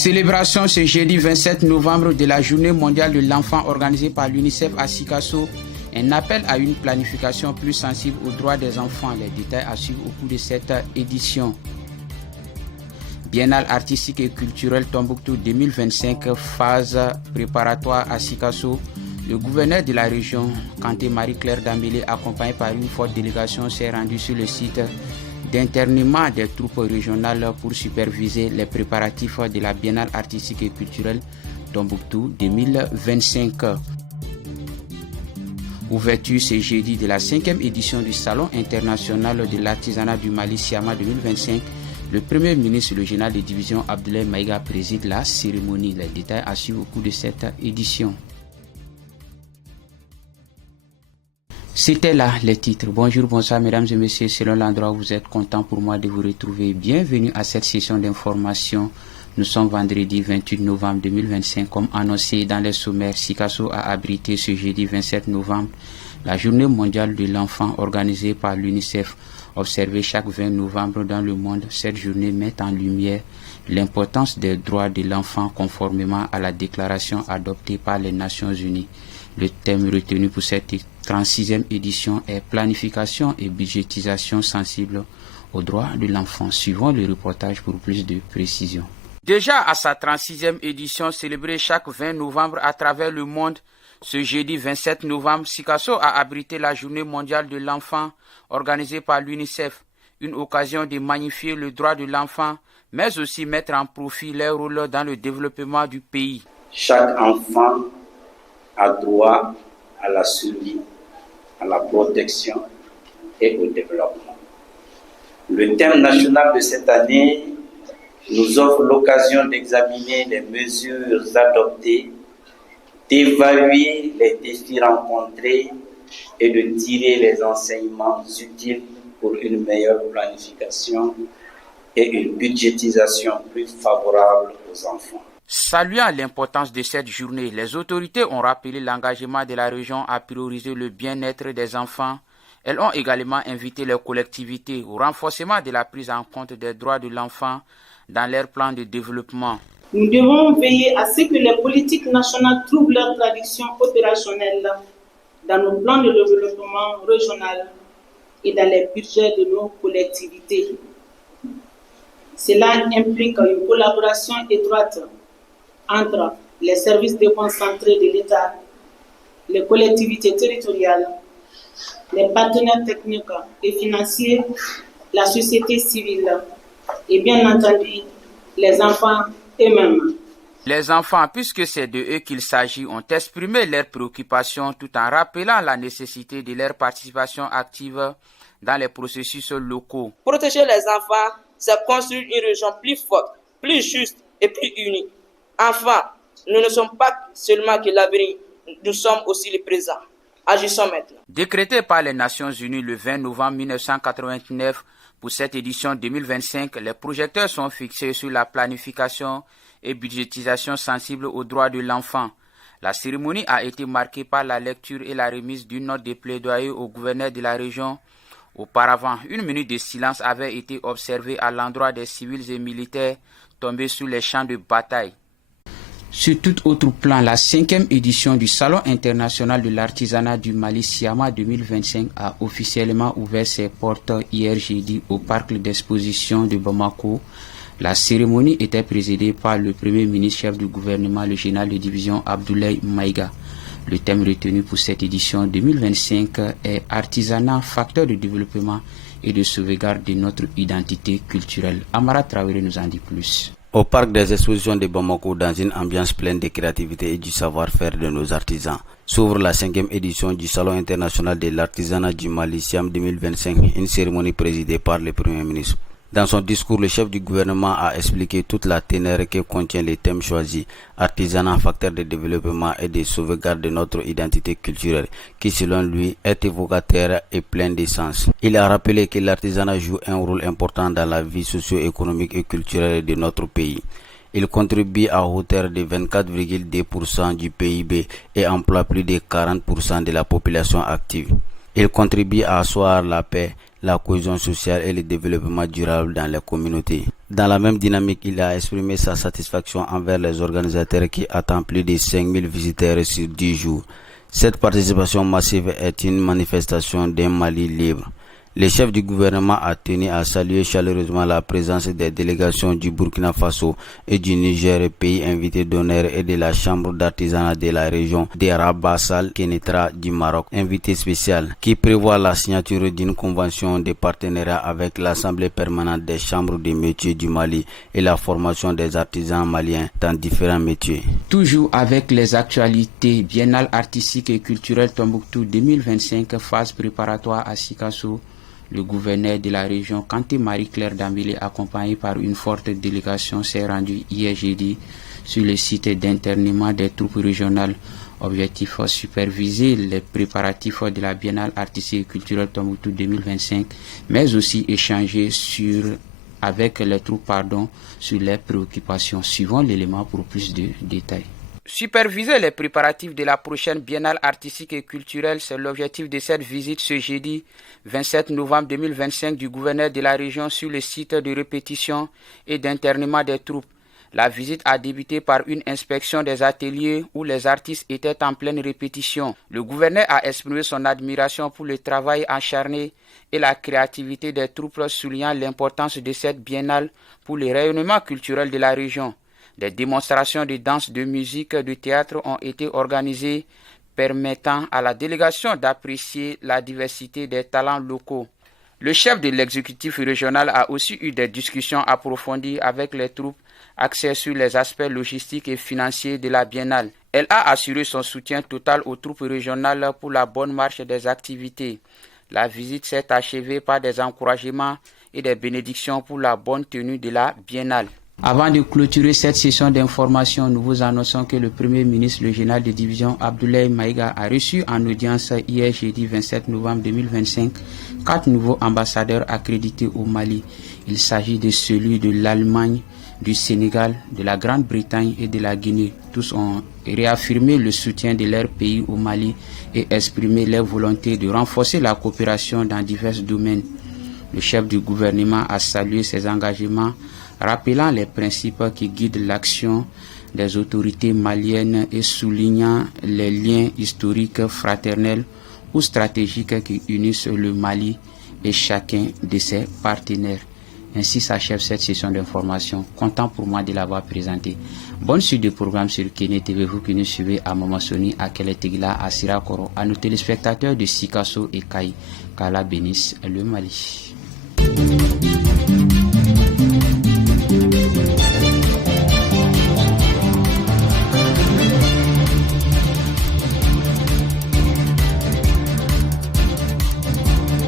Célébration ce jeudi 27 novembre de la Journée mondiale de l'enfant organisée par l'UNICEF à Sikasso. Un appel à une planification plus sensible aux droits des enfants. Les détails à suivre au cours de cette édition. Biennale artistique et culturelle Tombouctou 2025, phase préparatoire à Sikasso. Le gouverneur de la région, Kanté Marie-Claire Dambélé, accompagné par une forte délégation, s'est rendu sur le site d'internement des troupes régionales pour superviser les préparatifs de la Biennale artistique et culturelle Tombouctou 2025. Ouverture ce jeudi de la 5e édition du Salon international de l'artisanat du Mali Siama 2025. Le Premier ministre, le général de division Abdoulaye Maïga, préside la cérémonie. Les détails à suivre au cours de cette édition. C'était là les titres. Bonjour, bonsoir mesdames et messieurs. Selon l'endroit où vous êtes, content pour moi de vous retrouver. Bienvenue à cette session d'information. Nous sommes vendredi 28 novembre 2025. Comme annoncé dans les sommaires, Sikasso a abrité ce jeudi 27 novembre la journée mondiale de l'enfant organisée par l'UNICEF. Observée chaque 20 novembre dans le monde, cette journée met en lumière l'importance des droits de l'enfant conformément à la déclaration adoptée par les Nations Unies. Le thème retenu pour cette 36e édition est planification et budgétisation sensible aux droits de l'enfant. Suivons le reportage pour plus de précision. Déjà à sa 36e édition célébrée chaque 20 novembre à travers le monde, ce jeudi 27 novembre, Sikasso a abrité la journée mondiale de l'enfant organisée par l'UNICEF, une occasion de magnifier le droit de l'enfant, mais aussi mettre en profit leur rôle dans le développement du pays. Chaque enfant a droit à la survie, à la protection et au développement. Le thème national de cette année nous offre l'occasion d'examiner les mesures adoptées, d'évaluer les défis rencontrés et de tirer les enseignements utiles pour une meilleure planification et une budgétisation plus favorable aux enfants. Saluant l'importance de cette journée, les autorités ont rappelé l'engagement de la région à prioriser le bien-être des enfants. Elles ont également invité les collectivités au renforcement de la prise en compte des droits de l'enfant dans leur plan de développement. Nous devons veiller à ce que les politiques nationales trouvent leur traduction opérationnelle dans nos plans de développement régional et dans les budgets de nos collectivités. Cela implique une collaboration étroite entre les services déconcentrés de l'État, les collectivités territoriales, les partenaires techniques et financiers, la société civile et bien entendu les enfants eux-mêmes. Les enfants, puisque c'est de eux qu'il s'agit, ont exprimé leurs préoccupations tout en rappelant la nécessité de leur participation active dans les processus locaux. Protéger les enfants, c'est construire une région plus forte, plus juste et plus unie. Enfin, nous ne sommes pas seulement que l'avenir, nous sommes aussi le présent. Agissons maintenant. Décrété par les Nations Unies le 20 novembre 1989, pour cette édition 2025, les projecteurs sont fixés sur la planification et budgétisation sensible aux droits de l'enfant. La cérémonie a été marquée par la lecture et la remise d'une note de plaidoyer au gouverneur de la région. Auparavant, une minute de silence avait été observée à l'endroit des civils et militaires tombés sur les champs de bataille. Sur tout autre plan, la 5e édition du Salon international de l'artisanat du Mali Siama 2025 a officiellement ouvert ses portes hier jeudi au parc d'exposition de Bamako. La cérémonie était présidée par le Premier ministre chef du gouvernement, le général de division Abdoulaye Maïga. Le thème retenu pour cette édition 2025 est artisanat, facteur de développement et de sauvegarde de notre identité culturelle. Amara Traoré nous en dit plus. Au parc des expositions de Bamako, dans une ambiance pleine de créativité et du savoir-faire de nos artisans, s'ouvre la 5e édition du Salon international de l'artisanat du Mali Siam 2025, une cérémonie présidée par le Premier ministre. Dans son discours, le chef du gouvernement a expliqué toute la ténèbre que contient les thèmes choisis, artisanat, facteur de développement et de sauvegarde de notre identité culturelle, qui selon lui est évocateur et plein de sens. Il a rappelé que l'artisanat joue un rôle important dans la vie socio-économique et culturelle de notre pays. Il contribue à hauteur de 24,2% du PIB et emploie plus de 40% de la population active. Il contribue à asseoir la paix, la cohésion sociale et le développement durable dans les communautés. Dans la même dynamique, il a exprimé sa satisfaction envers les organisateurs qui attendent plus de 5000 visiteurs sur 10 jours. Cette participation massive est une manifestation d'un Mali libre. Le chef du gouvernement a tenu à saluer chaleureusement la présence des délégations du Burkina Faso et du Niger, pays invité d'honneur, et de la chambre d'artisanat de la région de Rabat-Sal Kenetra du Maroc, invité spécial, qui prévoit la signature d'une convention de partenariat avec l'Assemblée permanente des chambres de métiers du Mali et la formation des artisans maliens dans différents métiers. Toujours avec les actualités, Biennale artistique et culturelle Tombouctou 2025, phase préparatoire à Sikasso. Le gouverneur de la région, Kanté Marie-Claire Dambélé, accompagné par une forte délégation, s'est rendu hier jeudi sur le site d'internement des troupes régionales. Objectif, superviser les préparatifs de la Biennale artistique et culturelle Tombouctou 2025, mais aussi échanger avec les troupes sur leurs préoccupations. Suivant l'élément pour plus de détails. Superviser les préparatifs de la prochaine Biennale artistique et culturelle, c'est l'objectif de cette visite ce jeudi 27 novembre 2025 du gouverneur de la région sur le site de répétition et d'internement des troupes. La visite a débuté par une inspection des ateliers où les artistes étaient en pleine répétition. Le gouverneur a exprimé son admiration pour le travail acharné et la créativité des troupes, soulignant l'importance de cette biennale pour le rayonnement culturel de la région. Des démonstrations de danse, de musique, de théâtre ont été organisées, permettant à la délégation d'apprécier la diversité des talents locaux. Le chef de l'exécutif régional a aussi eu des discussions approfondies avec les troupes axées sur les aspects logistiques et financiers de la biennale. Elle a assuré son soutien total aux troupes régionales pour la bonne marche des activités. La visite s'est achevée par des encouragements et des bénédictions pour la bonne tenue de la biennale. Avant de clôturer cette session d'information, nous vous annonçons que le Premier ministre, le général de division Abdoulaye Maïga, a reçu en audience hier jeudi 27 novembre 2025 4 nouveaux ambassadeurs accrédités au Mali. Il s'agit de celui de l'Allemagne, du Sénégal, de la Grande-Bretagne et de la Guinée. Tous ont réaffirmé le soutien de leur pays au Mali et exprimé leur volonté de renforcer la coopération dans divers domaines. Le chef du gouvernement a salué ces engagements, rappelant les principes qui guident l'action des autorités maliennes et soulignant les liens historiques, fraternels ou stratégiques qui unissent le Mali et chacun de ses partenaires. Ainsi s'achève cette session d'information. Content pour moi de l'avoir présenté. Bonne suite de programme sur Kene TV, vous qui nous suivez à Mamasoni, à Keletegila, à Sirakoro, à nos téléspectateurs de Sikasso et Kaï. Qu'Allah bénisse le Mali.